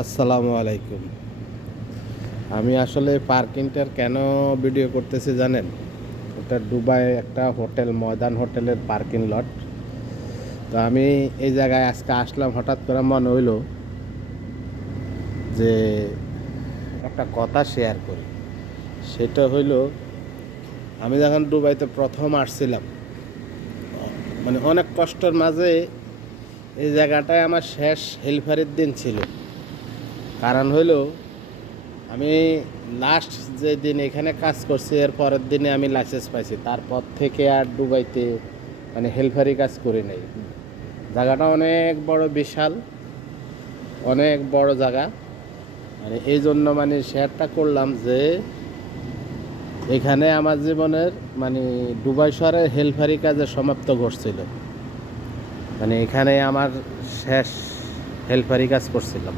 আসসালামু আলাইকুম। আমি আসলে পার্কিংটার কেন ভিডিও করতেছি জানেন? এটা দুবাই একটা হোটেল, ময়দান হোটেলের পার্কিং লট। তো আমি এই জায়গায় আজকে আসলাম, হঠাৎ করে মনে হইল যে একটা কথা শেয়ার করি। সেটা হইল, আমি যখন দুবাইতে প্রথম আসছিলাম, মানে অনেক কষ্টের মাঝে এই জায়গাটায় আমার শেষ হেলফারের দিন ছিল। কারণ হইল, আমি লাস্ট যে দিন এখানে কাজ করছি এর পরের দিনে আমি লাইসেন্স পাইছি। তারপর থেকে আর দুবাইতে মানে হেলপারি কাজ করি নাই। জায়গাটা অনেক বড়, বিশাল, অনেক বড় জায়গা। মানে এই জন্য মানে শেয়ারটা করলাম যে এখানে আমার জীবনের মানে দুবাই শহরের হেলপারি কাজে সমাপ্ত ঘটছিল। মানে এখানে আমার শেষ হেলপারি কাজ করছিলাম।